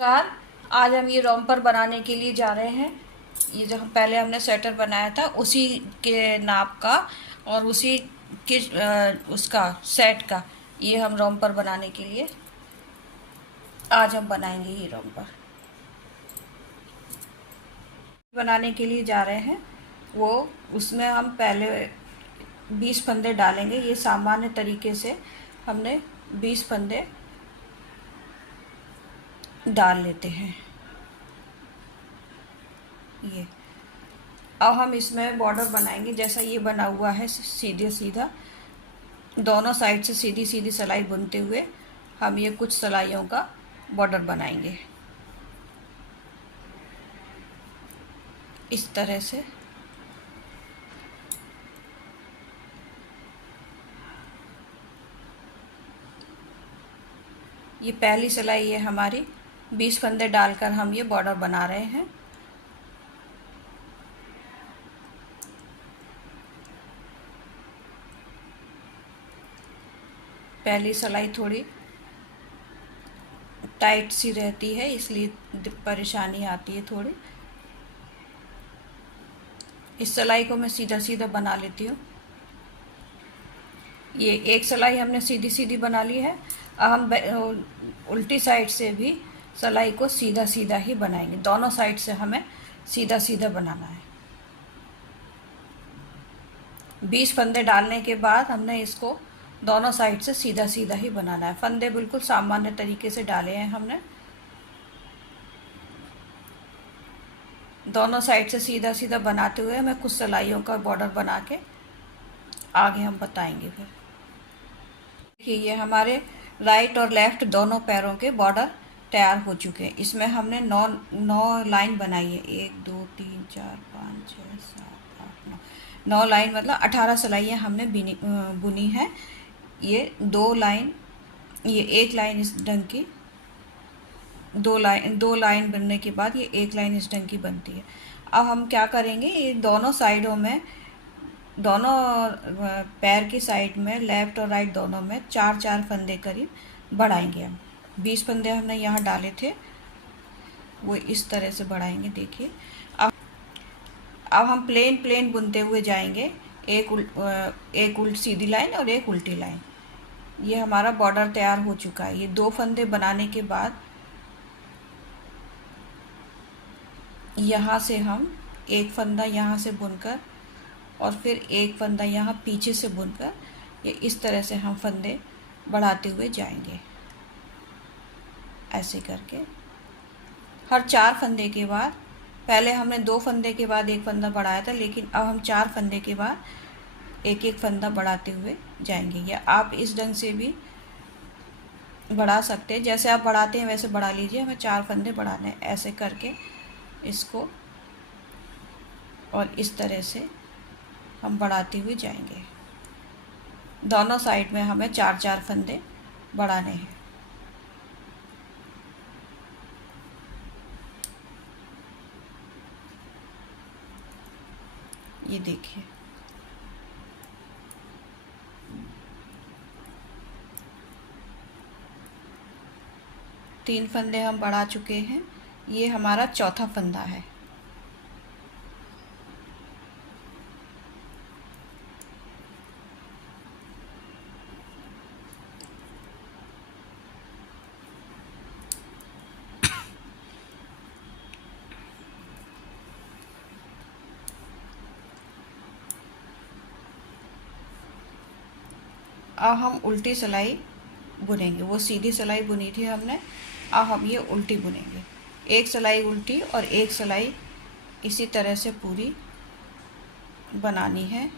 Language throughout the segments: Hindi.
कार आज हम ये रोम्पर बनाने के लिए जा रहे हैं। ये जो हम पहले हमने स्वेटर बनाया था उसी के नाप का और उसी के उसका सेट का ये हम रोम्पर बनाने के लिए आज हम बनाएंगे। ये रोम्पर बनाने के लिए जा रहे हैं। वो उसमें हम पहले 20 फंदे डालेंगे। ये सामान्य तरीके से हमने 20 फंदे डाल लेते हैं। ये अब हम इसमें बॉर्डर बनाएंगे। जैसा ये बना हुआ है सीधे सीधा, दोनों साइड से सीधी सीधी सिलाई बुनते हुए हम ये कुछ सिलाइयों का बॉर्डर बनाएंगे इस तरह से। ये पहली सिलाई है हमारी। 20 फंदे डालकर हम ये बॉर्डर बना रहे हैं। पहली सिलाई थोड़ी टाइट सी रहती है, इसलिए परेशानी आती है थोड़ी। इस सिलाई को मैं सीधा सीधा बना लेती हूँ। ये एक सिलाई हमने सीधी सीधी बना ली है। अब हम उल्टी साइड से भी सिलाई को सीधा सीधा ही बनाएंगे। दोनों साइड से हमें सीधा सीधा बनाना है। 20 फंदे डालने के बाद हमने इसको दोनों साइड से सीधा सीधा ही बनाना है। फंदे बिल्कुल सामान्य तरीके से डाले हैं हमने। दोनों साइड से सीधा सीधा बनाते हुए हमें कुछ सिलाइयों का बॉर्डर बना के आगे हम बताएंगे। फिर देखिए, ये हमारे राइट और लेफ्ट दोनों पैरों के बॉर्डर तैयार हो चुके हैं। इसमें हमने नौ लाइन बनाई है। 1 2 3 4 5 6 7 8 9 लाइन, मतलब 18 सिलाइयाँ हमने बुनी है। ये 2 लाइन, ये 1 लाइन इस ढंग की, 2 लाइन बनने के बाद ये 1 लाइन इस ढंग की बनती है। अब हम क्या करेंगे, ये दोनों साइडों में, दोनों पैर की साइड में, लेफ्ट और राइट दोनों में 4-4 फंदे करीब बढ़ाएंगे हम। 20 फंदे हमने यहाँ डाले थे, वो इस तरह से बढ़ाएंगे। देखिए, अब हम प्लेन बुनते हुए जाएंगे। एक उल्टी सीधी लाइन और एक उल्टी लाइन। ये हमारा बॉर्डर तैयार हो चुका है। ये 2 फंदे बनाने के बाद यहाँ से हम एक फंदा यहाँ से बुनकर और फिर एक फंदा यहाँ पीछे से बुनकर, ये इस तरह से हम फंदे बढ़ाते हुए जाएंगे। ऐसे करके हर 4 फंदे के बाद, पहले हमने 2 फंदे के बाद एक फंदा बढ़ाया था, लेकिन अब हम 4 फंदे के बाद एक एक फंदा बढ़ाते हुए जाएंगे। या आप इस ढंग से भी बढ़ा सकते हैं, जैसे आप बढ़ाते हैं वैसे बढ़ा लीजिए। हमें 4 फंदे बढ़ाने हैं। ऐसे करके इसको और इस तरह से हम बढ़ाते हुए जाएंगे। दोनों साइड में हमें 4-4 फंदे बढ़ाने हैं। ये देखिए, तीन फंदे हम बढ़ा चुके हैं। ये हमारा चौथा फंदा है। अब हम उल्टी सिलाई बुनेंगे। वो सीधी सिलाई बुनी थी हमने, अब हम ये उल्टी बुनेंगे। एक सिलाई उल्टी और एक सिलाई इसी तरह से पूरी बनानी है।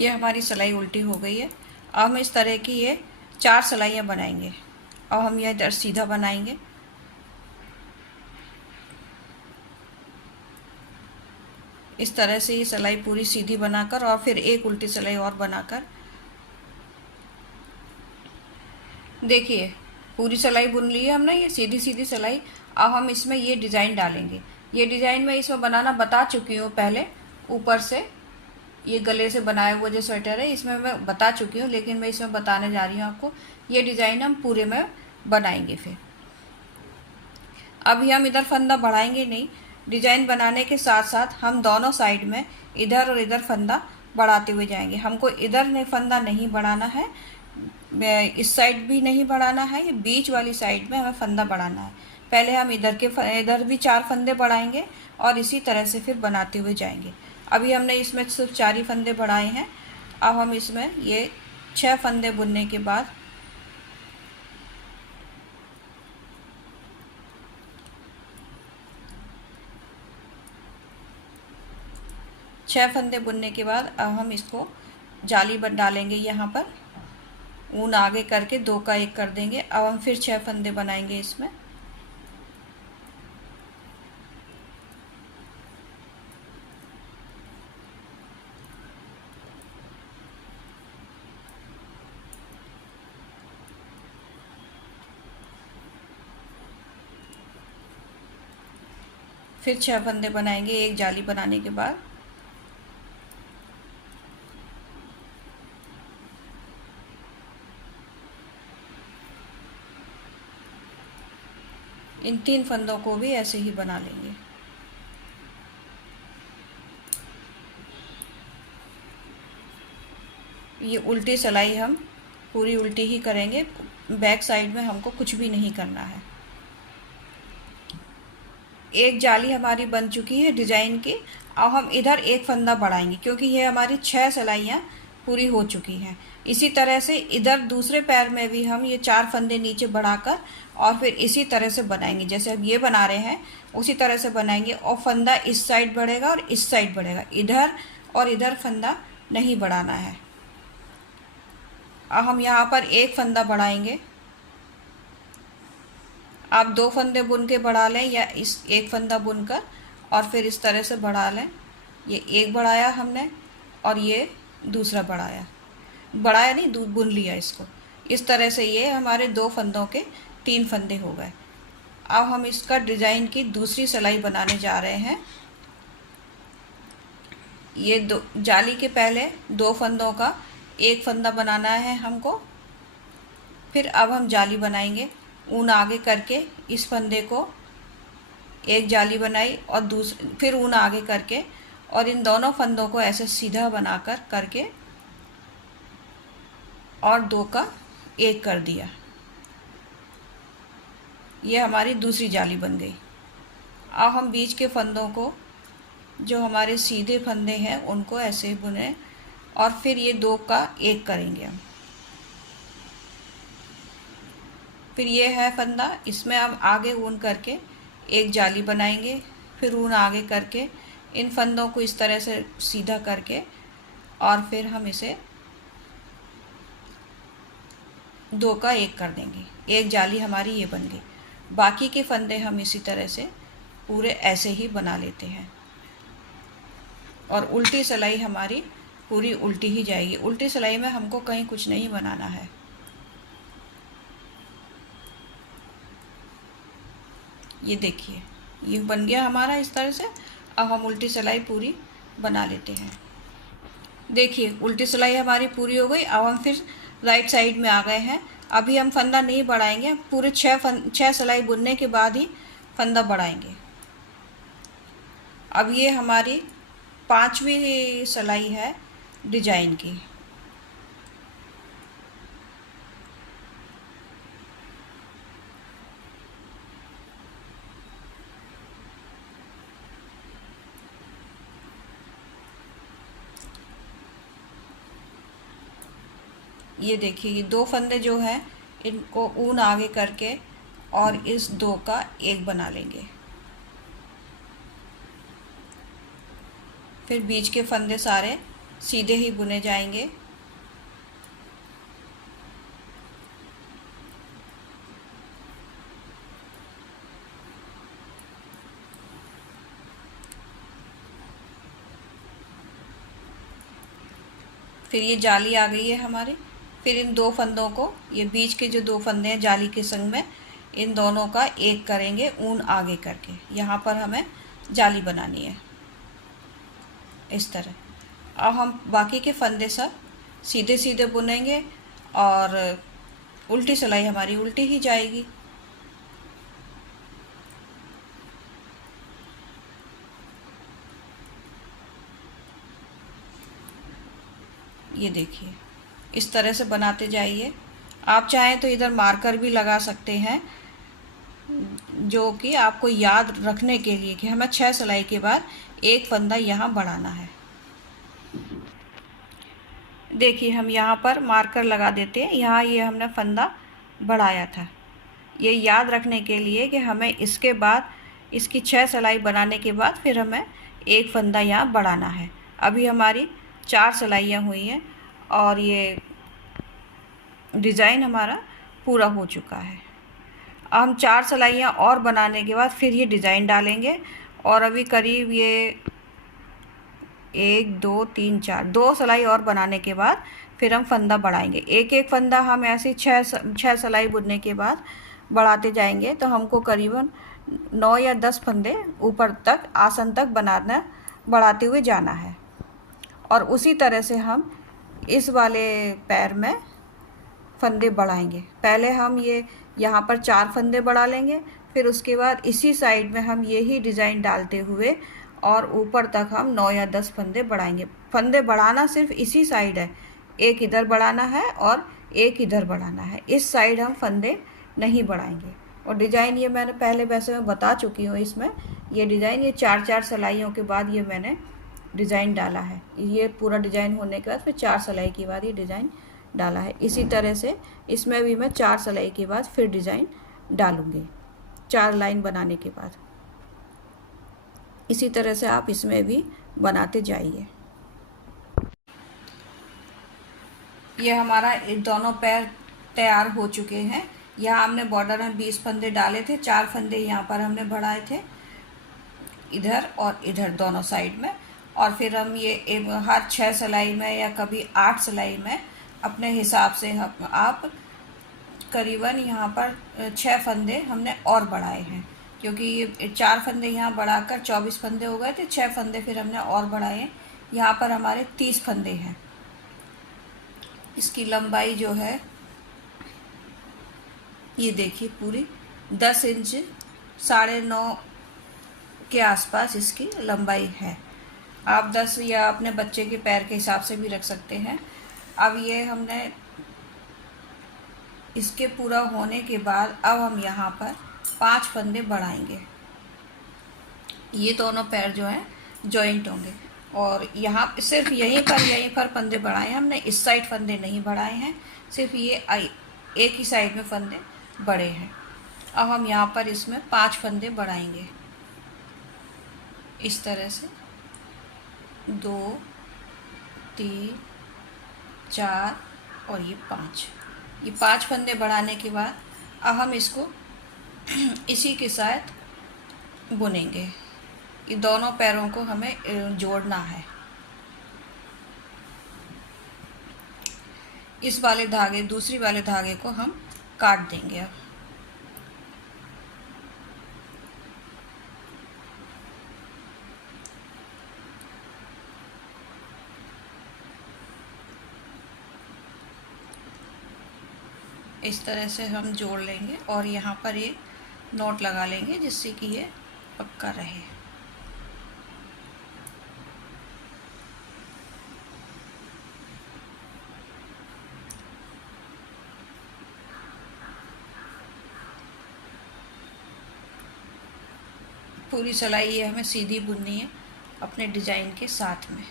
ये हमारी सिलाई उल्टी हो गई है। अब हम इस तरह की ये 4 सिलाइयाँ बनाएंगे। अब हम यह इधर सीधा बनाएंगे। इस तरह से ये सिलाई पूरी सीधी बनाकर और फिर एक उल्टी सिलाई और बनाकर, देखिए पूरी सिलाई बुन ली है हमने, ये सीधी सीधी सिलाई। अब हम इसमें ये डिज़ाइन डालेंगे। ये डिज़ाइन मैं इसमें बनाना बता चुकी हूँ पहले। ऊपर से ये गले से बनाया हुआ जो स्वेटर है इसमें मैं बता चुकी हूँ, लेकिन मैं इसमें बताने जा रही हूँ आपको। ये डिज़ाइन हम पूरे में बनाएंगे। फिर अभी हम इधर फंदा बढ़ाएंगे नहीं, डिज़ाइन बनाने के साथ साथ हम दोनों साइड में इधर और इधर फंदा बढ़ाते हुए जाएंगे। हमको इधर ने फंदा नहीं बढ़ाना है, इस साइड भी नहीं बढ़ाना है, ये बीच वाली साइड में हमें फंदा बढ़ाना है। पहले हम इधर भी 4 फंदे बढ़ाएंगे और इसी तरह से फिर बनाते हुए जाएंगे। अभी हमने इसमें सिर्फ 4 ही फंदे बढ़ाए हैं। अब हम इसमें ये 6 फंदे बुनने के बाद 6 फंदे बुनने के बाद अब हम इसको जाली बन डालेंगे। यहाँ पर ऊन आगे करके 2 का 1 कर देंगे। अब हम फिर 6 फंदे बनाएंगे इसमें। फिर 6 फंदे बनाएंगे एक जाली बनाने के बाद। इन 3 फंदों को भी ऐसे ही बना लेंगे। ये उल्टी सिलाई हम पूरी उल्टी ही करेंगे, बैक साइड में हमको कुछ भी नहीं करना है। एक जाली हमारी बन चुकी है डिज़ाइन की। अब हम इधर एक फंदा बढ़ाएंगे क्योंकि ये हमारी 6 सिलाइयाँ पूरी हो चुकी हैं। इसी तरह से इधर दूसरे पैर में भी हम ये 4 फंदे नीचे बढ़ाकर और फिर इसी तरह से बनाएंगे। जैसे अब ये बना रहे हैं उसी तरह से बनाएंगे और फंदा इस साइड बढ़ेगा और इस साइड बढ़ेगा, इधर और इधर फंदा नहीं बढ़ाना है। अब हम यहाँ पर एक फंदा बढ़ाएंगे। आप 2 फंदे बुन के बढ़ा लें या इस एक फंदा बुनकर और फिर इस तरह से बढ़ा लें। ये एक बढ़ाया हमने और ये दूसरा बढ़ाया नहीं, बुन लिया इसको। इस तरह से ये हमारे 2 फंदों के 3 फंदे हो गए। अब हम इसका डिज़ाइन की दूसरी सिलाई बनाने जा रहे हैं। ये जाली के पहले 2 फंदों का एक फंदा बनाना है हमको। फिर अब हम जाली बनाएंगे। ऊन आगे करके इस फंदे को एक जाली बनाई और फिर ऊन आगे करके और इन दोनों फंदों को ऐसे सीधा बनाकर करके और 2 का 1 कर दिया। ये हमारी दूसरी जाली बन गई। अब हम बीच के फंदों को, जो हमारे सीधे फंदे हैं, उनको ऐसे बुने और फिर ये 2 का 1 करेंगे हम। फिर ये है फंदा, इसमें हम आगे ऊन करके एक जाली बनाएंगे। फिर ऊन आगे करके इन फंदों को इस तरह से सीधा करके और फिर हम इसे 2 का 1 कर देंगे। एक जाली हमारी ये बन गई। बाकी के फंदे हम इसी तरह से पूरे ऐसे ही बना लेते हैं और उल्टी सिलाई हमारी पूरी उल्टी ही जाएगी। उल्टी सिलाई में हमको कहीं कुछ नहीं बनाना है। ये देखिए ये बन गया हमारा इस तरह से। अब हम उल्टी सिलाई पूरी बना लेते हैं। देखिए उल्टी सिलाई हमारी पूरी हो गई। अब हम फिर राइट साइड में आ गए हैं। अभी हम फंदा नहीं बढ़ाएंगे, पूरे 6 सिलाई बुनने के बाद ही फंदा बढ़ाएंगे। अब ये हमारी 5वीं सिलाई है डिजाइन की। ये देखिए ये 2 फंदे जो हैं इनको ऊन आगे करके और इस 2 का 1 बना लेंगे। फिर बीच के फंदे सारे सीधे ही बुने जाएंगे। फिर ये जाली आ गई है हमारी। फिर इन 2 फंदों को, ये बीच के जो 2 फंदे हैं जाली के संग में, इन दोनों का 1 करेंगे ऊन आगे करके। यहाँ पर हमें जाली बनानी है इस तरह। अब हम बाकी के फंदे सब सीधे सीधे बुनेंगे और उल्टी सिलाई हमारी उल्टी ही जाएगी। ये देखिए इस तरह से बनाते जाइए। आप चाहें तो इधर मार्कर भी लगा सकते हैं, जो कि आपको याद रखने के लिए कि हमें 6 सिलाई के बाद एक फंदा यहाँ बढ़ाना है। देखिए हम यहाँ पर मार्कर लगा देते हैं, यहाँ ये हमने फंदा बढ़ाया था, ये याद रखने के लिए कि हमें इसके बाद इसकी 6 सिलाई बनाने के बाद फिर हमें एक फंदा यहाँ बढ़ाना है। अभी हमारी 4 सिलाइयाँ हुई हैं और ये डिज़ाइन हमारा पूरा हो चुका है। अब हम 4 सिलाइयाँ और बनाने के बाद फिर ये डिज़ाइन डालेंगे और अभी करीब ये 1 2 3 4 2 सिलाई और बनाने के बाद फिर हम फंदा बढ़ाएंगे। एक एक फंदा हम ऐसे 6 सिलाई बुनने के बाद बढ़ाते जाएंगे तो हमको करीबन 9 या 10 फंदे ऊपर तक आसन तक बनाना बढ़ाते हुए जाना है। और उसी तरह से हम इस वाले पैर में फंदे बढ़ाएंगे। पहले हम ये यहाँ पर 4 फंदे बढ़ा लेंगे, फिर उसके बाद इसी साइड में हम यही डिज़ाइन डालते हुए और ऊपर तक हम 9 या 10 फंदे बढ़ाएंगे। फंदे बढ़ाना सिर्फ इसी साइड है, एक इधर बढ़ाना है और एक इधर बढ़ाना है, इस साइड हम फंदे नहीं बढ़ाएंगे। और डिज़ाइन ये मैंने पहले वैसे मैं बता चुकी हूँ, इसमें ये डिज़ाइन ये 4 सिलाइयों के बाद ये मैंने डिज़ाइन डाला है। ये पूरा डिज़ाइन होने के बाद फिर 4 सिलाई के बाद ये डिज़ाइन डाला है। इसी तरह से इसमें भी मैं 4 सिलाई के बाद फिर डिज़ाइन डालूँगी 4 लाइन बनाने के बाद। इसी तरह से आप इसमें भी बनाते जाइए। ये हमारा दोनों पैर तैयार हो चुके हैं। यहाँ हमने बॉर्डर में 20 फंदे डाले थे, 4 फंदे यहाँ पर हमने बढ़ाए थे इधर और इधर दोनों साइड में। और फिर हम ये हर 6 सिलाई में या कभी 8 सिलाई में अपने हिसाब से आप करीबन यहाँ पर 6 फंदे हमने और बढ़ाए हैं, क्योंकि ये 4 फंदे यहाँ बढ़ाकर 24 फंदे हो गए थे, 6 फंदे फिर हमने और बढ़ाए हैं। यहाँ पर हमारे 30 फंदे हैं। इसकी लंबाई जो है ये देखिए पूरी 10 इंच 9.5 के आसपास इसकी लंबाई है। आप 10 या अपने बच्चे के पैर के हिसाब से भी रख सकते हैं। अब ये हमने इसके पूरा होने के बाद अब हम यहाँ पर 5 फंदे बढ़ाएंगे। ये दोनों पैर जो हैं जॉइंट होंगे और यहाँ सिर्फ यहीं पर फंदे बढ़ाए हैं हमने, इस साइड फंदे नहीं बढ़ाए हैं, सिर्फ ये एक ही साइड में फंदे बड़े हैं। अब हम यहाँ पर इसमें 5 फंदे बढ़ाएंगे इस तरह से 2 3 4 और ये 5। ये 5 फंदे बढ़ाने के बाद अब हम इसको इसी के साथ बुनेंगे। ये दोनों पैरों को हमें जोड़ना है। इस वाले धागे दूसरी वाले धागे को हम काट देंगे। अब इस तरह से हम जोड़ लेंगे और यहाँ पर एक नोट लगा लेंगे जिससे कि ये पक्का रहे। पूरी सिलाई ये हमें सीधी बुननी है अपने डिज़ाइन के साथ में।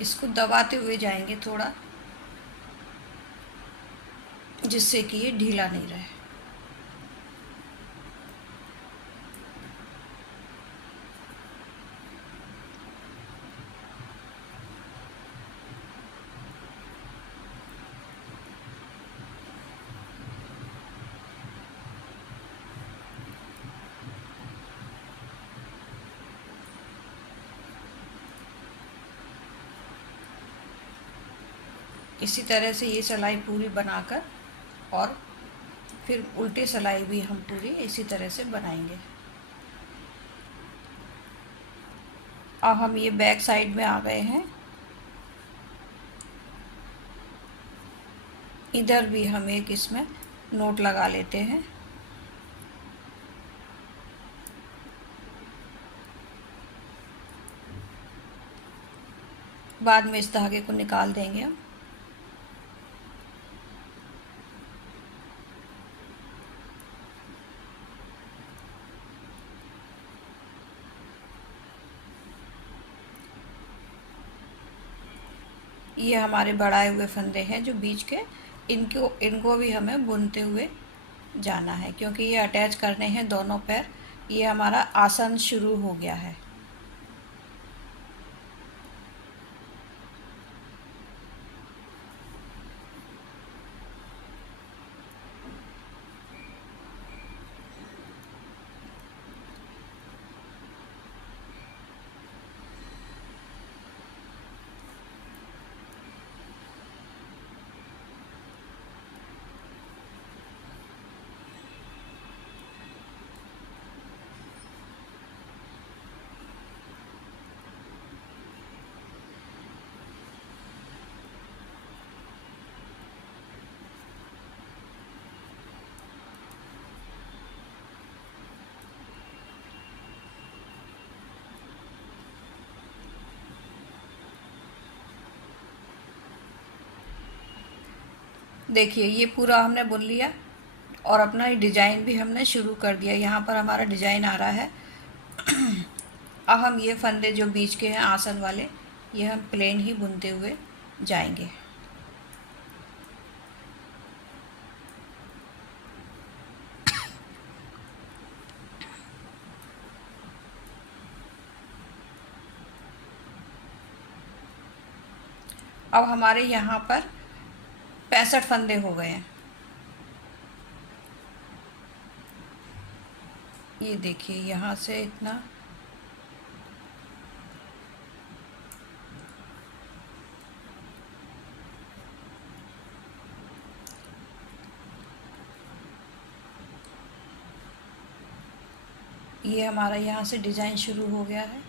इसको दबाते हुए जाएंगे थोड़ा, जिससे कि ये ढीला नहीं रहे। इसी तरह से ये सिलाई पूरी बनाकर और फिर उल्टी सिलाई भी हम पूरी इसी तरह से बनाएंगे। अब हम ये बैक साइड में आ गए हैं। इधर भी हम एक इसमें नोट लगा लेते हैं। बाद में इस धागे को निकाल देंगे हम। ये हमारे बढ़ाए हुए फंदे हैं जो बीच के, इनको भी हमें बुनते हुए जाना है, क्योंकि ये अटैच करने हैं दोनों पैर। ये हमारा आसन शुरू हो गया है। देखिए ये पूरा हमने बुन लिया और अपना डिजाइन भी हमने शुरू कर दिया। यहाँ पर हमारा डिजाइन आ रहा है। अब हम ये फंदे जो बीच के हैं आसन वाले, ये हम प्लेन ही बुनते हुए जाएंगे। अब हमारे यहाँ पर 65 फंदे हो गए हैं। ये देखिए यहाँ से इतना, ये हमारा यहाँ से डिज़ाइन शुरू हो गया है।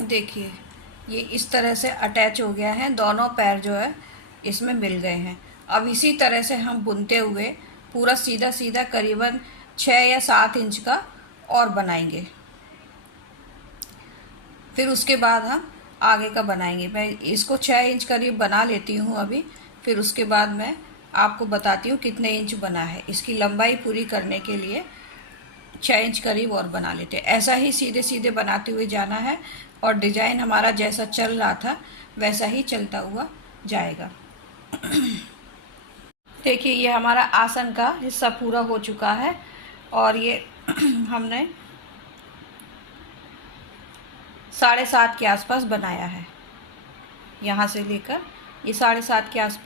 देखिए ये इस तरह से अटैच हो गया है, दोनों पैर जो है इसमें मिल गए हैं। अब इसी तरह से हम बुनते हुए पूरा सीधा सीधा करीबन 6 या 7 इंच का और बनाएंगे। फिर उसके बाद हम आगे का बनाएंगे। मैं इसको 6 इंच करीब बना लेती हूँ अभी, फिर उसके बाद मैं आपको बताती हूँ कितने इंच बना है। इसकी लंबाई पूरी करने के लिए 6 इंच करीब और बना लेते हैं। ऐसा ही सीधे सीधे बनाते हुए जाना है और डिजाइन हमारा जैसा चल रहा था वैसा ही चलता हुआ जाएगा। देखिए ये हमारा आसन का हिस्सा पूरा हो चुका है और ये हमने 7.5 के आसपास बनाया है। यहाँ से लेकर ये 7.5 के आस,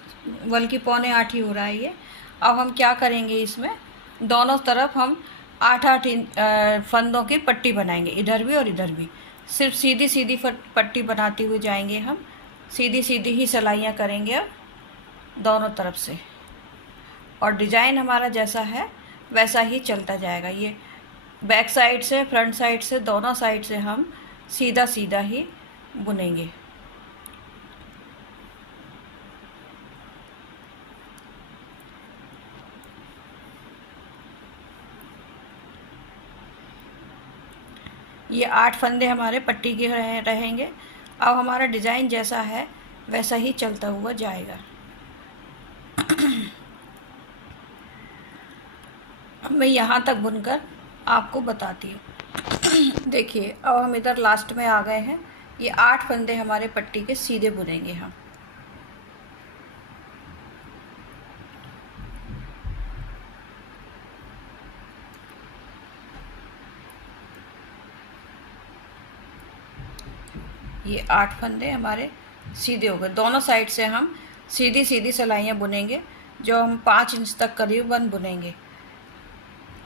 बल्कि 7.75 ही हो रहा है ये। अब हम क्या करेंगे, इसमें दोनों तरफ हम 8-8 फंदों की पट्टी बनाएंगे, इधर भी और इधर भी। सिर्फ सीधी सीधी पट्टी बनाते हुए जाएंगे हम, सीधी सीधी ही सिलाइयाँ करेंगे अब दोनों तरफ से, और डिजाइन हमारा जैसा है वैसा ही चलता जाएगा। ये बैक साइड से, फ्रंट साइड से, दोनों साइड से हम सीधा सीधा ही बुनेंगे। ये 8 फंदे हमारे पट्टी के रहेंगे। अब हमारा डिज़ाइन जैसा है वैसा ही चलता हुआ जाएगा। मैं यहाँ तक बुनकर आपको बताती हूँ। देखिए अब हम इधर लास्ट में आ गए हैं। ये 8 फंदे हमारे पट्टी के सीधे बुनेंगे हम। ये 8 फंदे हमारे सीधे हो गए। दोनों साइड से हम सीधी सीधी सिलाइयाँ बुनेंगे, जो हम 5 इंच तक करीबन बुनेंगे।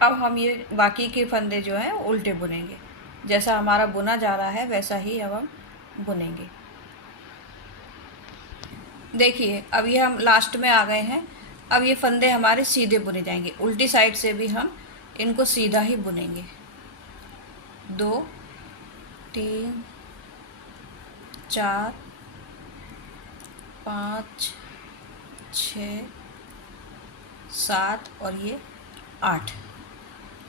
अब हम ये बाकी के फंदे जो हैं उल्टे बुनेंगे। जैसा हमारा बुना जा रहा है वैसा ही अब हम बुनेंगे। देखिए अब ये हम लास्ट में आ गए हैं। अब ये फंदे हमारे सीधे बुने जाएंगे। उल्टी साइड से भी हम इनको सीधा ही बुनेंगे। 2 3 4 5 6 7 और ये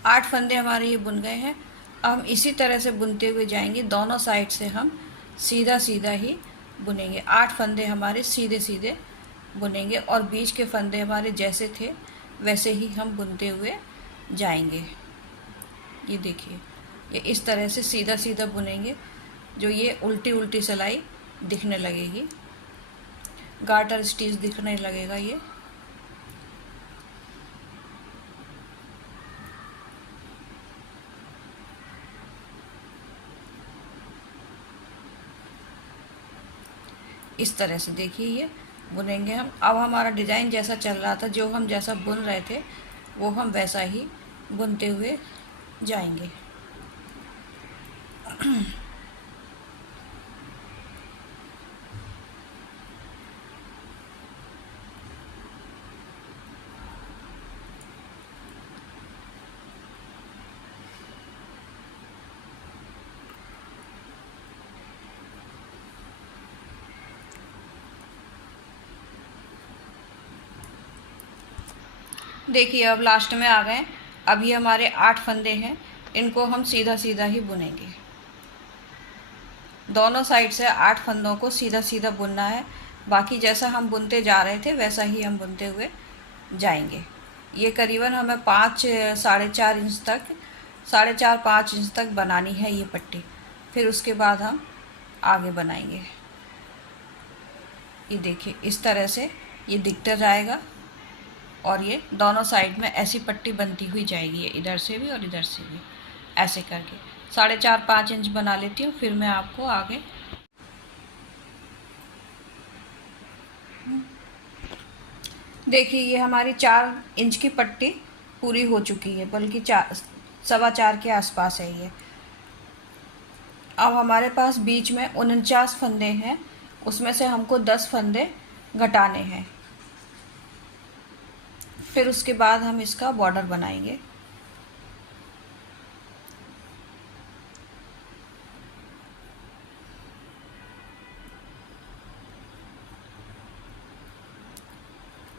8 फंदे हमारे ये बुन गए हैं। अब हम इसी तरह से बुनते हुए जाएंगे। दोनों साइड से हम सीधा सीधा ही बुनेंगे। 8 फंदे हमारे सीधे सीधे बुनेंगे और बीच के फंदे हमारे जैसे थे वैसे ही हम बुनते हुए जाएंगे। ये देखिए, ये इस तरह से सीधा सीधा बुनेंगे, जो ये उल्टी उल्टी सिलाई दिखने लगेगी, गार्टर स्टिच दिखने लगेगा ये। इस तरह से देखिए ये बुनेंगे हम। अब हमारा डिज़ाइन जैसा चल रहा था, जो हम जैसा बुन रहे थे वो हम वैसा ही बुनते हुए जाएंगे। देखिए अब लास्ट में आ गए। अब ये हमारे 8 फंदे हैं, इनको हम सीधा सीधा ही बुनेंगे। दोनों साइड से 8 फंदों को सीधा सीधा बुनना है। बाकी जैसा हम बुनते जा रहे थे वैसा ही हम बुनते हुए जाएंगे। ये करीबन हमें 5 साढ़े 4 इंच तक, 4.5 5 इंच तक बनानी है ये पट्टी। फिर उसके बाद हम आगे बनाएंगे। ये देखिए इस तरह से ये दिखता जाएगा और ये दोनों साइड में ऐसी पट्टी बनती हुई जाएगी, ये इधर से भी और इधर से भी ऐसे करके 4.5 5 इंच बना लेती हूँ। फिर मैं आपको आगे देखिए, ये हमारी 4 इंच की पट्टी पूरी हो चुकी है, बल्कि 4.25 के आसपास है ये। अब हमारे पास बीच में 49 फंदे हैं, उसमें से हमको 10 फंदे घटाने हैं। फिर उसके बाद हम इसका बॉर्डर बनाएंगे।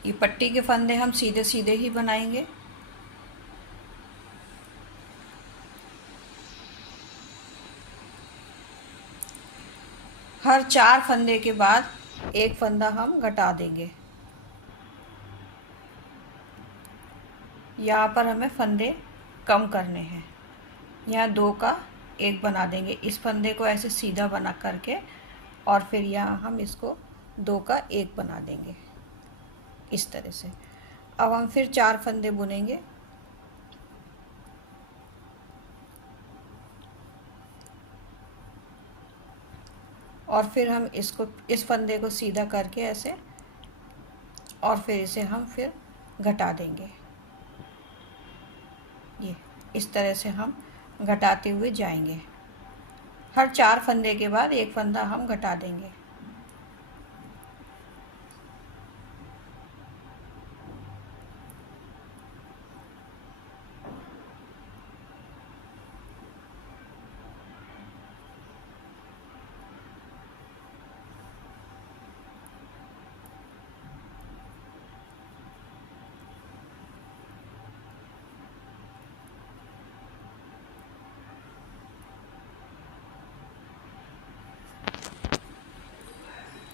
ये पट्टी के फंदे हम सीधे सीधे ही बनाएंगे। हर 4 फंदे के बाद एक फंदा हम घटा देंगे। यहाँ पर हमें फंदे कम करने हैं। यहाँ 2 का 1 बना देंगे। इस फंदे को ऐसे सीधा बना करके और फिर यहाँ हम इसको 2 का 1 बना देंगे इस तरह से। अब हम फिर 4 फंदे बुनेंगे। और फिर हम इसको, इस फंदे को सीधा करके ऐसे, और फिर इसे हम फिर घटा देंगे। ये इस तरह से हम घटाते हुए जाएंगे। हर 4 फंदे के बाद एक फंदा हम घटा देंगे।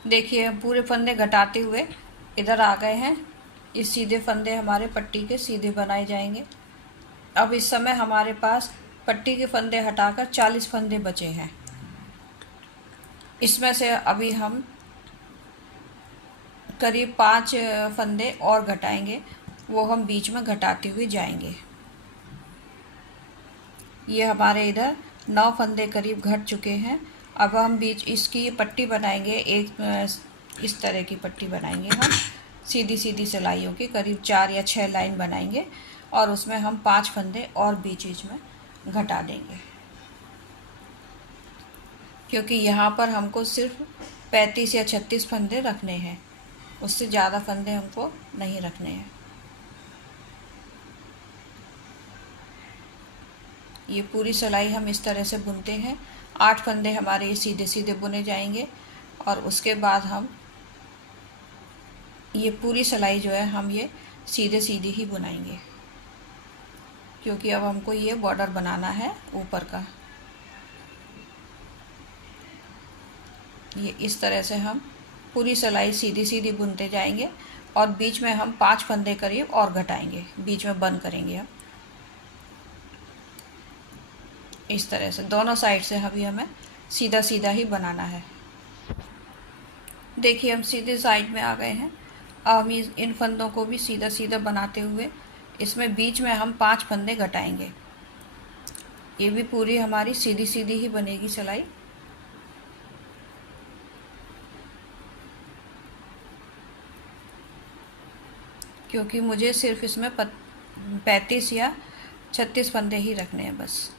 देखिए हम पूरे फंदे घटाते हुए इधर आ गए हैं। ये सीधे फंदे हमारे पट्टी के सीधे बनाए जाएंगे। अब इस समय हमारे पास पट्टी के फंदे हटाकर 40 फंदे बचे हैं। इसमें से अभी हम करीब 5 फंदे और घटाएंगे, वो हम बीच में घटाते हुए जाएंगे। ये हमारे इधर 9 फंदे करीब घट चुके हैं। अब हम बीच इसकी पट्टी बनाएंगे, एक इस तरह की पट्टी बनाएंगे हम, सीधी सीधी सिलाइयों की करीब 4 या 6 लाइन बनाएंगे और उसमें हम 5 फंदे और बीच बीच में घटा देंगे, क्योंकि यहाँ पर हमको सिर्फ 35 या 36 फंदे रखने हैं, उससे ज़्यादा फंदे हमको नहीं रखने हैं। ये पूरी सिलाई हम इस तरह से बुनते हैं। 8 फंदे हमारे ये सीधे सीधे बुने जाएंगे और उसके बाद हम ये पूरी सिलाई जो है हम ये सीधे सीधे ही बुनाएंगे, क्योंकि अब हमको ये बॉर्डर बनाना है ऊपर का। ये इस तरह से हम पूरी सिलाई सीधी सीधी बुनते जाएंगे और बीच में हम 5 फंदे करीब और घटाएंगे, बीच में बंद करेंगे हम। इस तरह से दोनों साइड से हमें सीधा सीधा ही बनाना है। देखिए हम सीधे साइड में आ गए हैं। अब हम इन फंदों को भी सीधा सीधा बनाते हुए इसमें बीच में हम 5 फंदे घटाएंगे। ये भी पूरी हमारी सीधी सीधी ही बनेगी सिलाई। क्योंकि मुझे सिर्फ इसमें 35 या 36 फंदे ही रखने हैं बस।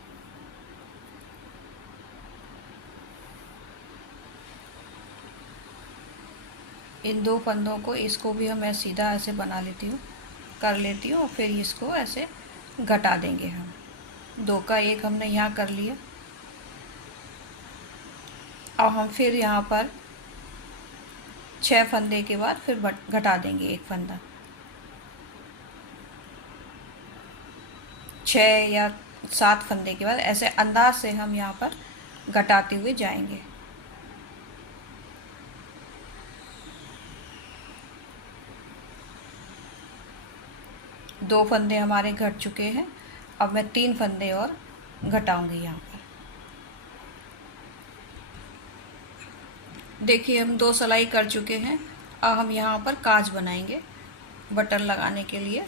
इन 2 फंदों को, इसको भी हम ऐसे सीधा ऐसे बना लेती हूँ, कर लेती हूँ और फिर इसको ऐसे घटा देंगे हम। 2 का 1 हमने यहाँ कर लिया। और हम फिर यहाँ पर 6 फंदे के बाद फिर घटा देंगे 1 फंदा। 6 या 7 फंदे के बाद ऐसे अंदाज से हम यहाँ पर घटाते हुए जाएंगे। दो फंदे हमारे घट चुके हैं। अब मैं 3 फंदे और घटाऊंगी यहाँ पर। देखिए हम 2 सिलाई कर चुके हैं। अब हम यहाँ पर काज बनाएंगे बटन लगाने के लिए।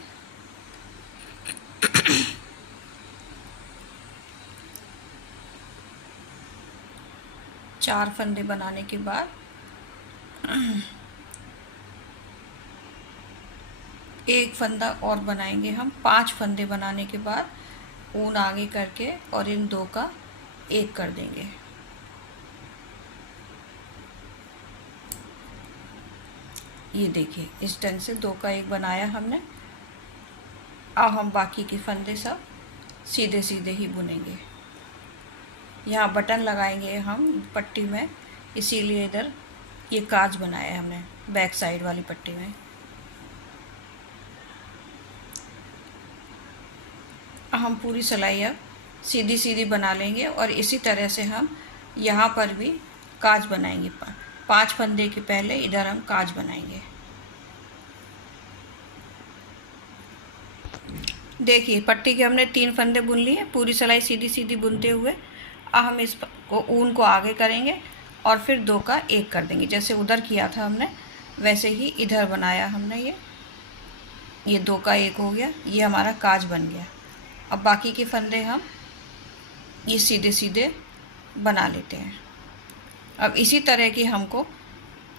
चार फंदे बनाने के बाद एक फंदा और बनाएंगे हम। 5 फंदे बनाने के बाद ऊन आगे करके और इन 2 का 1 कर देंगे। ये देखिए इस ढंग से 2 का 1 बनाया हमने। अब हम बाकी के फंदे सब सीधे सीधे ही बुनेंगे। यहाँ बटन लगाएंगे हम पट्टी में, इसीलिए इधर ये काज बनाया है हमने बैक साइड वाली पट्टी में। हम पूरी सिलाई अब सीधी सीधी बना लेंगे और इसी तरह से हम यहाँ पर भी काज बनाएंगे। 5 फंदे के पहले इधर हम काज बनाएंगे। देखिए पट्टी के हमने 3 फंदे बुन लिए, पूरी सिलाई सीधी सीधी बुनते हुए। अब हम इस ऊन को आगे करेंगे और फिर 2 का 1 कर देंगे। जैसे उधर किया था हमने वैसे ही इधर बनाया हमने। ये 2 का 1 हो गया, ये हमारा काज बन गया। अब बाकी के फंदे हम ये सीधे सीधे बना लेते हैं। अब इसी तरह की हमको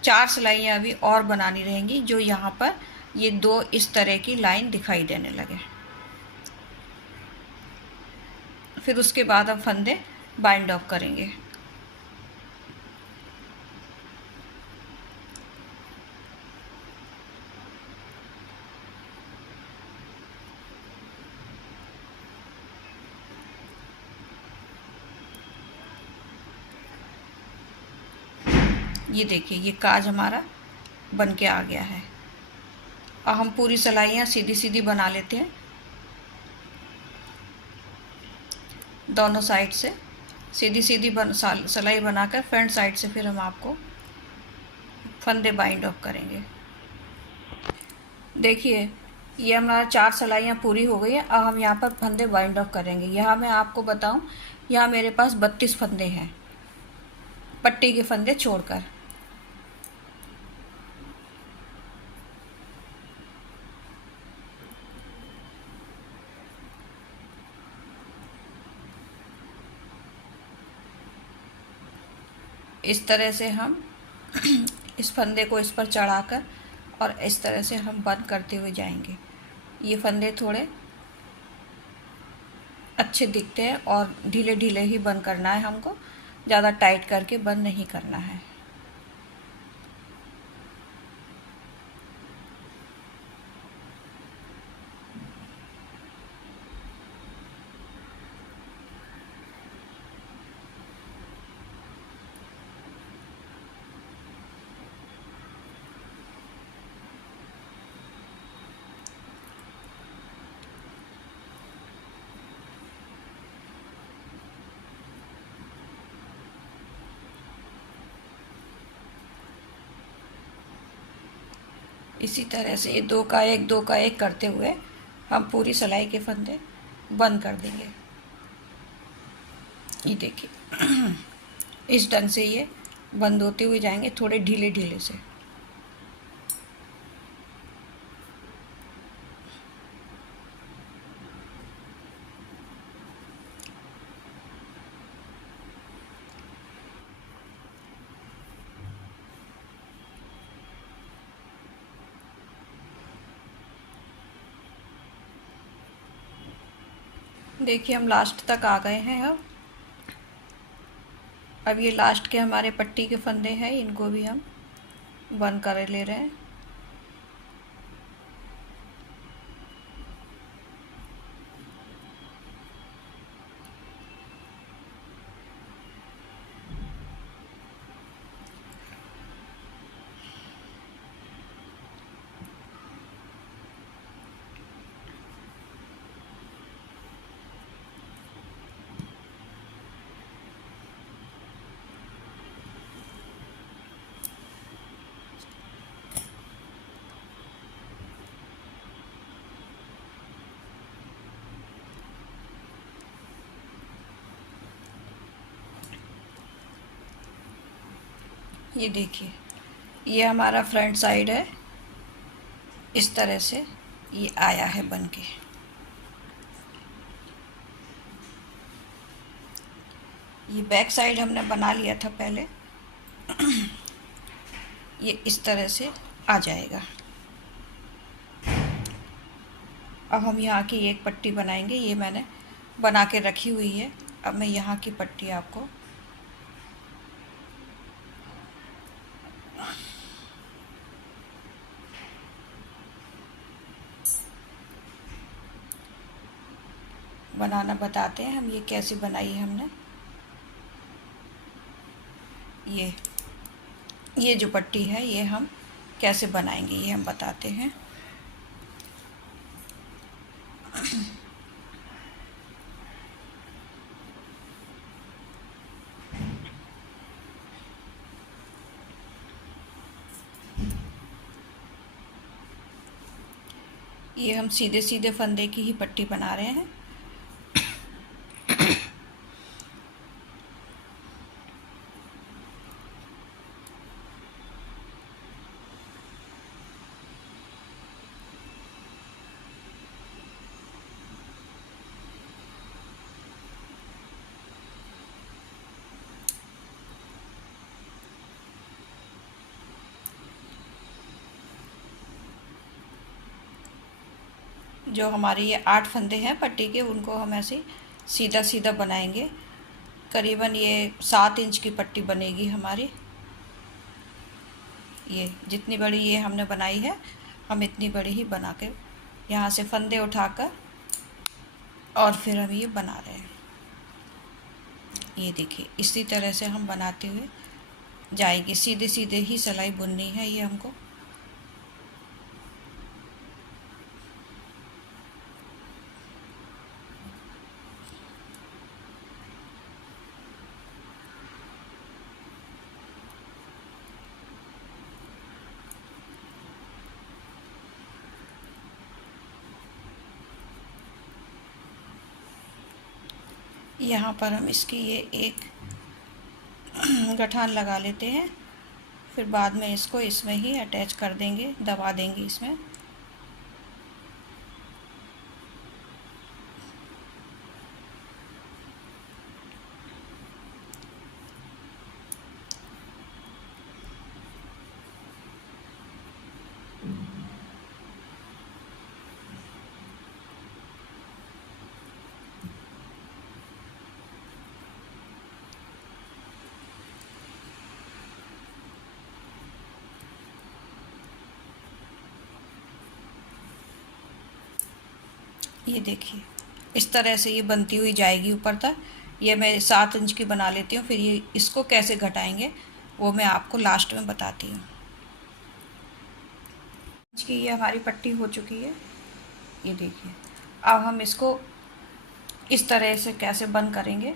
4 सिलाइयाँ अभी और बनानी रहेंगी, जो यहाँ पर ये 2 इस तरह की लाइन दिखाई देने लगे। फिर उसके बाद हम फंदे बाइंड ऑफ करेंगे। ये देखिए ये काज हमारा बन के आ गया है। अब हम पूरी सिलाइयाँ सीधी सीधी बना लेते हैं दोनों साइड से। सीधी सीधी सिलाई बनाकर फ्रंट साइड से फिर हम आपको फंदे बाइंड ऑफ करेंगे। देखिए ये हमारा 4 सिलाइयाँ पूरी हो गई हैं। अब हम यहाँ पर फंदे बाइंड ऑफ करेंगे। यहाँ मैं आपको बताऊँ, यहाँ मेरे पास 32 फंदे हैं पट्टी के फंदे छोड़कर। इस तरह से हम इस फंदे को इस पर चढ़ाकर और इस तरह से हम बंद करते हुए जाएंगे। ये फंदे थोड़े अच्छे दिखते हैं और ढीले ढीले ही बंद करना है हमको, ज़्यादा टाइट करके बंद नहीं करना है। इसी तरह से ये दो का एक करते हुए हम पूरी सिलाई के फंदे बंद कर देंगे। ये देखिए इस ढंग से ये बंद होते हुए जाएंगे, थोड़े ढीले ढीले से। देखिए हम लास्ट तक आ गए हैं। अब ये लास्ट के हमारे पट्टी के फंदे हैं, इनको भी हम बंद कर ले रहे हैं। ये देखिए ये हमारा फ्रंट साइड है, इस तरह से ये आया है बन के। ये बैक साइड हमने बना लिया था पहले। ये इस तरह से आ जाएगा। अब हम यहाँ की एक पट्टी बनाएंगे, ये मैंने बना के रखी हुई है। अब मैं यहाँ की पट्टी आपको बनाना बताते हैं हम। ये कैसे बनाई है हमने, ये जो पट्टी है ये हम कैसे बनाएंगे ये हम बताते हैं। ये हम सीधे सीधे फंदे की ही पट्टी बना रहे हैं। जो हमारे ये 8 फंदे हैं पट्टी के, उनको हम ऐसे सीधा सीधा बनाएंगे। करीबन ये 7 इंच की पट्टी बनेगी हमारी। ये जितनी बड़ी ये हमने बनाई है, हम इतनी बड़ी ही बना के यहाँ से फंदे उठाकर और फिर हम ये बना रहे हैं। ये देखिए इसी तरह से हम बनाते हुए जाएंगे। सीधे सीधे ही सिलाई बुननी है ये हमको। यहाँ पर हम इसकी ये एक गठान लगा लेते हैं, फिर बाद में इसको इसमें ही अटैच कर देंगे, दबा देंगे इसमें। ये देखिए इस तरह से ये बनती हुई जाएगी ऊपर तक। ये मैं 7 इंच की बना लेती हूँ, फिर ये इसको कैसे घटाएंगे वो मैं आपको लास्ट में बताती हूँ। कि ये हमारी पट्टी हो चुकी है, ये देखिए। अब हम इसको इस तरह से कैसे बंद करेंगे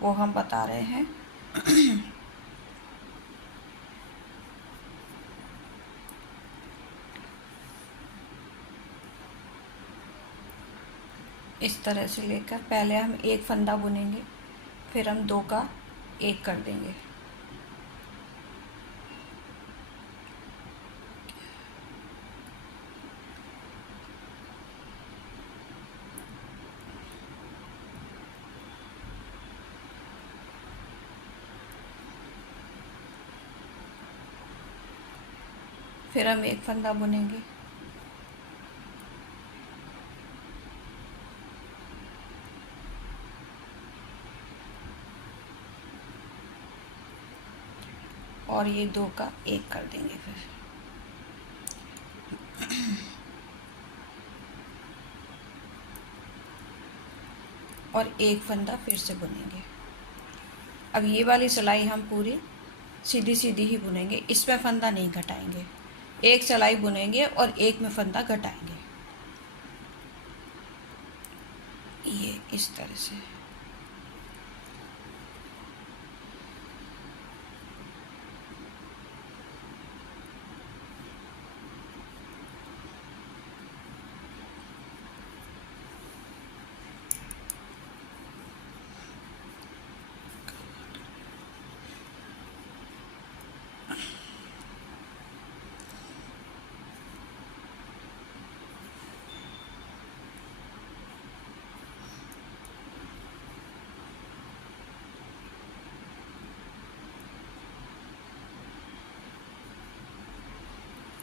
वो हम बता रहे हैं। इस तरह से लेकर पहले हम एक फंदा बुनेंगे, फिर हम 2 का 1 कर देंगे। फिर हम एक फंदा बुनेंगे, और ये 2 का 1 कर देंगे। फिर और एक फंदा फिर से बुनेंगे। अब ये वाली सिलाई हम पूरी सीधी सीधी ही बुनेंगे, इसमें फंदा नहीं घटाएंगे। एक सिलाई बुनेंगे और एक में फंदा घटाएंगे, ये इस तरह से।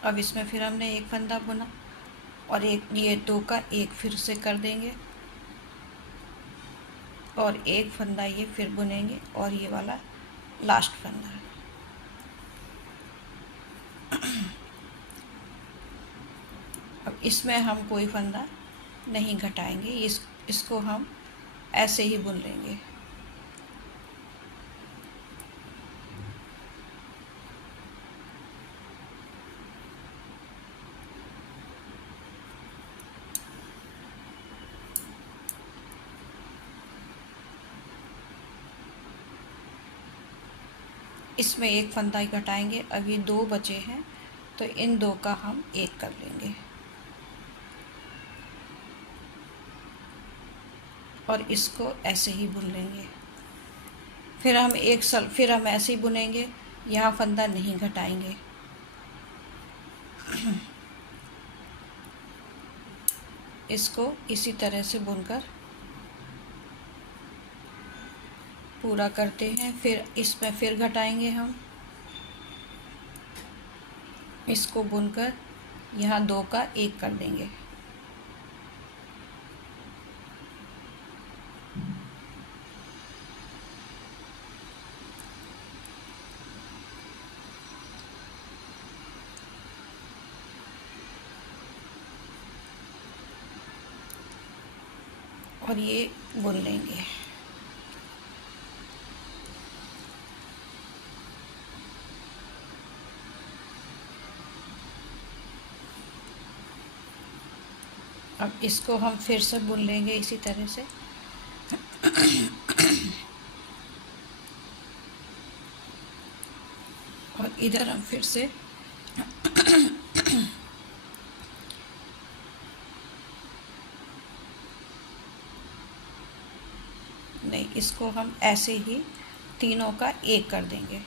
अब इसमें फिर हमने एक फंदा बुना और एक ये 2 का 1 फिर से कर देंगे, और एक फंदा ये फिर बुनेंगे और ये वाला लास्ट फंदा है। अब इसमें हम कोई फंदा नहीं घटाएंगे, इसको हम ऐसे ही बुन लेंगे। इसमें एक फंदा ही घटाएंगे। अब ये 2 बचे हैं तो इन 2 का हम 1 कर लेंगे और इसको ऐसे ही बुन लेंगे। फिर हम ऐसे ही बुनेंगे, यहाँ फंदा नहीं घटाएंगे। इसको इसी तरह से बुनकर पूरा करते हैं। फिर इसमें फिर घटाएंगे हम, इसको बुनकर यहाँ 2 का 1 कर देंगे। और ये बुन लेंगे। अब इसको हम फिर से बुन लेंगे इसी तरह से। और इधर हम फिर से नहीं, इसको हम ऐसे ही तीनों का 1 कर देंगे।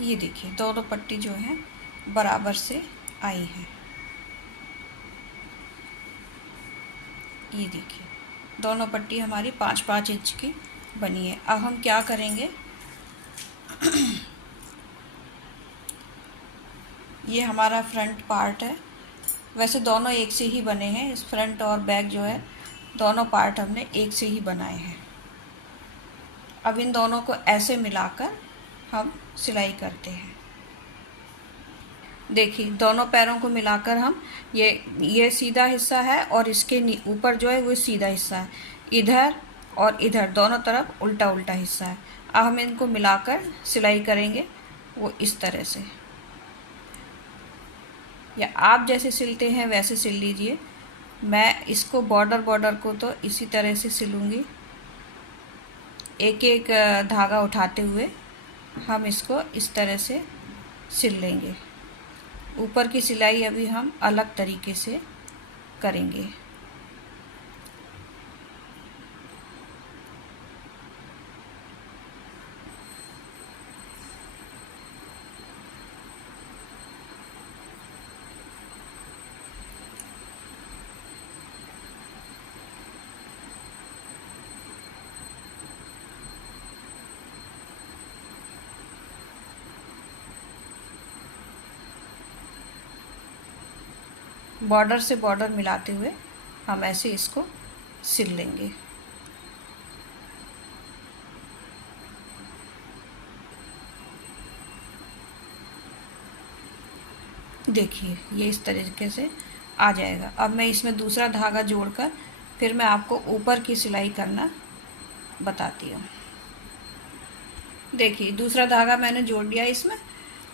ये देखिए दोनों पट्टी जो है बराबर से आई है। ये देखिए दोनों पट्टी हमारी 5-5 इंच की बनी है। अब हम क्या करेंगे, ये हमारा फ्रंट पार्ट है। वैसे दोनों एक से ही बने हैं, इस फ्रंट और बैक जो है दोनों पार्ट हमने एक से ही बनाए हैं। अब इन दोनों को ऐसे मिलाकर हम सिलाई करते हैं। देखिए दोनों पैरों को मिलाकर हम ये सीधा हिस्सा है और इसके ऊपर जो है वो सीधा हिस्सा है। इधर और इधर दोनों तरफ उल्टा उल्टा हिस्सा है। अब हम इनको मिलाकर सिलाई करेंगे वो इस तरह से, या आप जैसे सिलते हैं वैसे सिल लीजिए। मैं इसको बॉर्डर को तो इसी तरह से सिलूँगी, एक एक धागा उठाते हुए हम इसको इस तरह से सिल लेंगे। ऊपर की सिलाई अभी हम अलग तरीके से करेंगे। बॉर्डर से बॉर्डर मिलाते हुए हम ऐसे इसको सिल लेंगे। देखिए ये इस तरीके से आ जाएगा। अब मैं इसमें दूसरा धागा जोड़कर फिर मैं आपको ऊपर की सिलाई करना बताती हूँ। देखिए दूसरा धागा मैंने जोड़ दिया इसमें।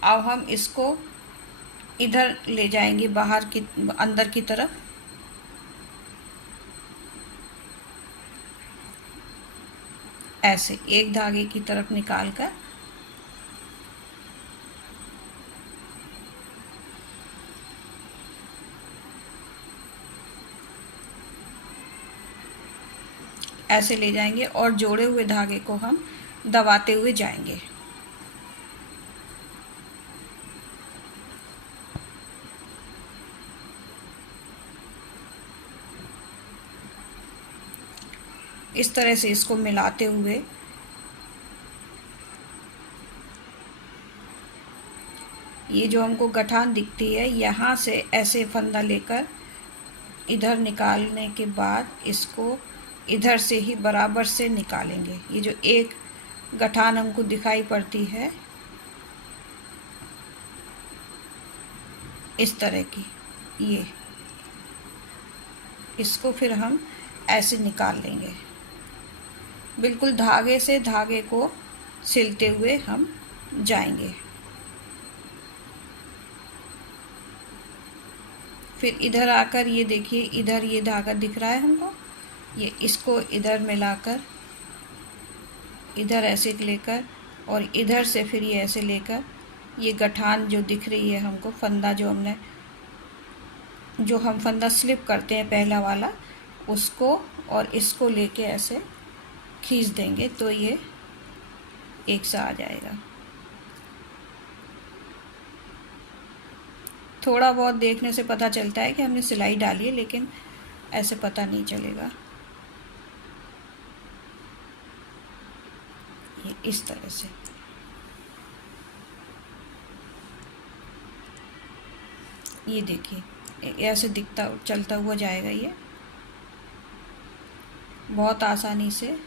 अब हम इसको इधर ले जाएंगे बाहर की अंदर की तरफ। ऐसे एक धागे की तरफ निकाल कर ऐसे ले जाएंगे और जोड़े हुए धागे को हम दबाते हुए जाएंगे। इस तरह से इसको मिलाते हुए ये जो हमको गठान दिखती है यहाँ से ऐसे फंदा लेकर इधर निकालने के बाद इसको इधर से ही बराबर से निकालेंगे। ये जो एक गठान हमको दिखाई पड़ती है इस तरह की, ये इसको फिर हम ऐसे निकाल लेंगे। बिल्कुल धागे से धागे को सिलते हुए हम जाएंगे। फिर इधर आकर ये देखिए इधर ये धागा दिख रहा है हमको, ये इसको इधर मिलाकर इधर ऐसे लेकर और इधर से फिर ये ऐसे लेकर ये गठान जो दिख रही है हमको, फंदा जो हम फंदा स्लिप करते हैं पहला वाला, उसको और इसको लेके ऐसे खींच देंगे तो ये एक सा आ जाएगा। थोड़ा बहुत देखने से पता चलता है कि हमने सिलाई डाली है, लेकिन ऐसे पता नहीं चलेगा। ये इस तरह से ये देखिए ऐसे दिखता चलता हुआ जाएगा। ये बहुत आसानी से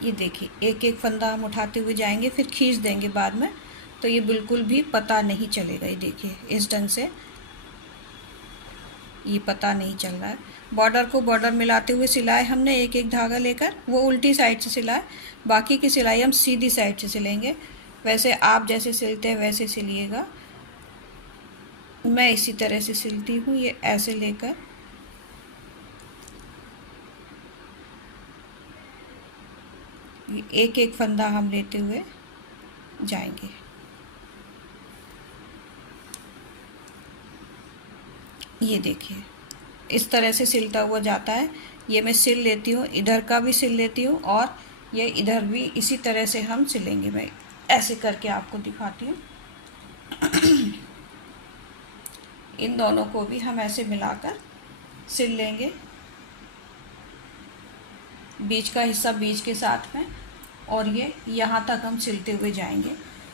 ये देखिए एक एक फंदा हम उठाते हुए जाएंगे, फिर खींच देंगे बाद में, तो ये बिल्कुल भी पता नहीं चलेगा। ये देखिए इस ढंग से ये पता नहीं चल रहा है। बॉर्डर को बॉर्डर मिलाते हुए सिलाए हमने एक एक धागा लेकर, वो उल्टी साइड से सिलाए, बाकी की सिलाई हम सीधी साइड से सिलेंगे। वैसे आप जैसे सिलते हैं वैसे सिलिएगा। मैं इसी तरह से सिलती हूँ। ये ऐसे लेकर एक एक फंदा हम लेते हुए जाएंगे। ये देखिए इस तरह से सिलता हुआ जाता है। ये मैं सिल लेती हूँ, इधर का भी सिल लेती हूँ और ये इधर भी इसी तरह से हम सिलेंगे। मैं ऐसे करके आपको दिखाती हूँ। इन दोनों को भी हम ऐसे मिलाकर सिल लेंगे, बीच का हिस्सा बीच के साथ में, और ये यहाँ तक हम सिलते हुए जाएंगे।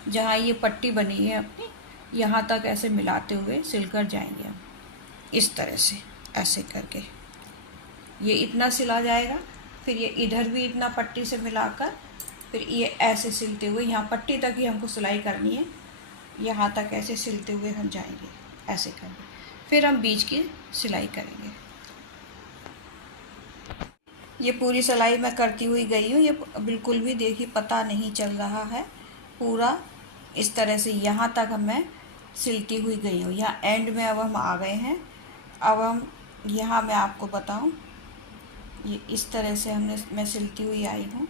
जहाँ ये पट्टी बनी है अपनी, यहाँ तक ऐसे मिलाते हुए सिलकर जाएंगे हम, इस तरह से ऐसे करके ये इतना सिला जाएगा। फिर ये इधर भी इतना पट्टी से मिलाकर फिर ये ऐसे सिलते हुए, यहाँ पट्टी तक ही हमको सिलाई करनी है, यहाँ तक ऐसे सिलते हुए हम जाएंगे ऐसे करके। फिर हम बीच की सिलाई करेंगे। ये पूरी सिलाई मैं करती हुई गई हूँ। ये बिल्कुल भी देखिए पता नहीं चल रहा है, पूरा इस तरह से यहाँ तक मैं सिलती हुई गई हूँ। यहाँ एंड में अब हम आ गए हैं। अब हम यहाँ मैं आपको बताऊँ, ये इस तरह से मैं सिलती हुई आई हूँ।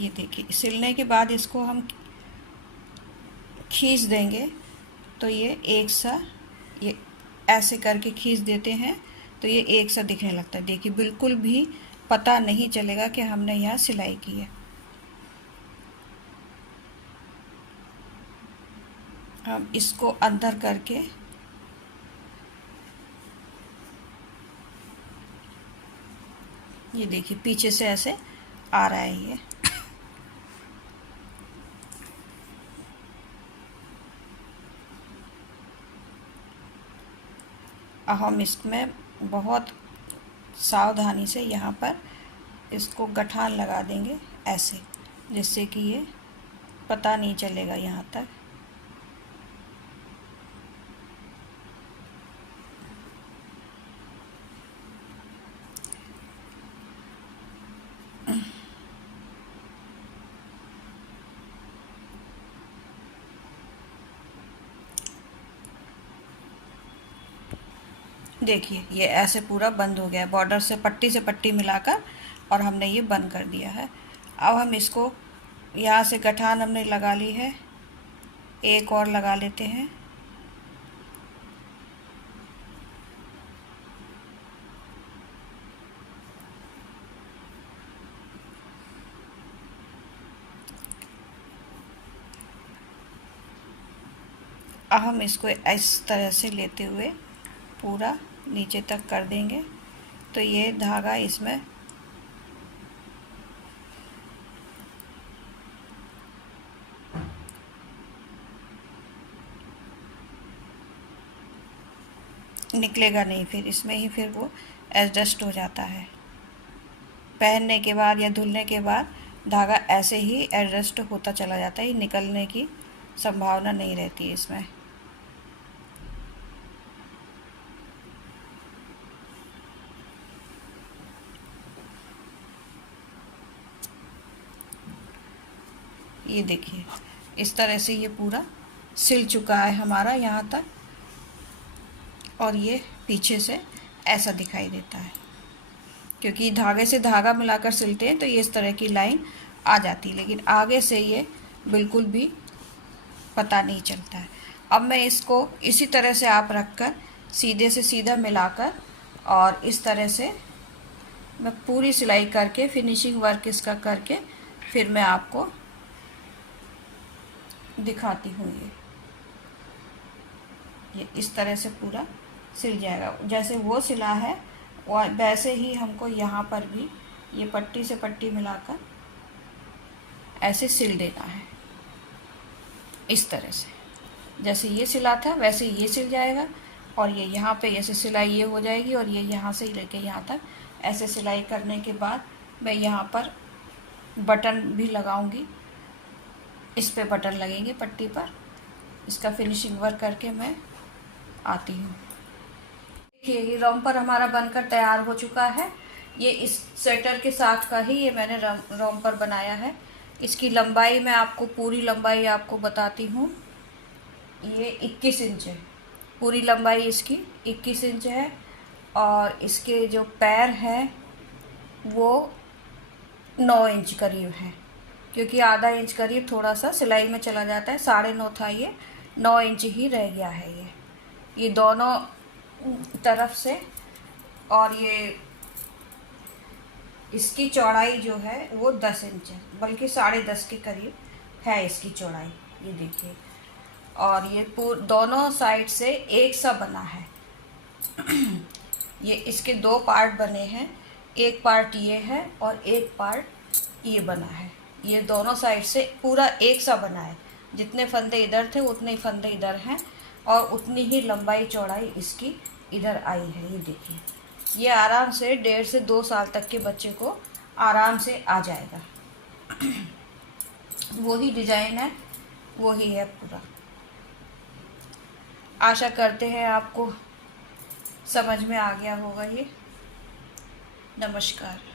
ये देखिए सिलने के बाद इसको हम खींच देंगे तो ये एक सा, ये ऐसे करके खींच देते हैं तो ये एक सा दिखने लगता है। देखिए बिल्कुल भी पता नहीं चलेगा कि हमने यहाँ सिलाई की है। हम इसको अंदर करके ये देखिए पीछे से ऐसे आ रहा है ये। अब हम इसमें बहुत सावधानी से यहाँ पर इसको गठान लगा देंगे ऐसे, जिससे कि ये पता नहीं चलेगा यहाँ तक। देखिए ये ऐसे पूरा बंद हो गया है, बॉर्डर से पट्टी मिलाकर, और हमने ये बंद कर दिया है। अब हम इसको यहाँ से गठान हमने लगा ली है, एक और लगा लेते हैं। अब हम इसको इस तरह से लेते हुए पूरा नीचे तक कर देंगे तो ये धागा इसमें निकलेगा नहीं, फिर इसमें ही फिर वो एडजस्ट हो जाता है। पहनने के बाद या धुलने के बाद धागा ऐसे ही एडजस्ट होता चला जाता है, निकलने की संभावना नहीं रहती है इसमें। ये देखिए इस तरह से ये पूरा सिल चुका है हमारा यहाँ तक, और ये पीछे से ऐसा दिखाई देता है, क्योंकि धागे से धागा मिलाकर सिलते हैं तो ये इस तरह की लाइन आ जाती है, लेकिन आगे से ये बिल्कुल भी पता नहीं चलता है। अब मैं इसको इसी तरह से आप रखकर सीधे से सीधा मिलाकर और इस तरह से मैं पूरी सिलाई करके फिनिशिंग वर्क इसका करके फिर मैं आपको दिखाती हूँ। ये इस तरह से पूरा सिल जाएगा, जैसे वो सिला है वैसे ही हमको यहाँ पर भी ये पट्टी से पट्टी मिलाकर ऐसे सिल देना है। इस तरह से जैसे ये सिला था वैसे ये सिल जाएगा, और ये यहाँ पे ऐसे सिलाई ये हो जाएगी, और ये यहाँ से लेके यहाँ तक ऐसे सिलाई करने के बाद मैं यहाँ पर बटन भी लगाऊंगी। इस पे बटन लगेंगे पट्टी पर। इसका फिनिशिंग वर्क करके मैं आती हूँ। देखिए ये रोम्पर हमारा बनकर तैयार हो चुका है। ये इस स्वेटर के साथ का ही ये मैंने रोम्पर बनाया है। इसकी लंबाई मैं आपको पूरी लंबाई आपको बताती हूँ। ये 21 इंच है, पूरी लंबाई इसकी 21 इंच है और इसके जो पैर हैं वो 9 इंच करीब है, क्योंकि आधा इंच करीब थोड़ा सा सिलाई में चला जाता है। 9.5 था, ये 9 इंच ही रह गया है ये दोनों तरफ से। और ये इसकी चौड़ाई जो है वो 10 इंच है, बल्कि 10.5 के करीब है इसकी चौड़ाई, ये देखिए। और ये दोनों साइड से एक सा बना है। ये इसके 2 पार्ट बने हैं, एक पार्ट ये है और एक पार्ट ये बना है। ये दोनों साइड से पूरा एक सा बना है, जितने फंदे इधर थे उतने ही फंदे इधर हैं और उतनी ही लंबाई चौड़ाई इसकी इधर आई है। ये देखिए, ये आराम से 1.5 से 2 साल तक के बच्चे को आराम से आ जाएगा। वही डिजाइन है, वही है पूरा। आशा करते हैं आपको समझ में आ गया होगा ये। नमस्कार।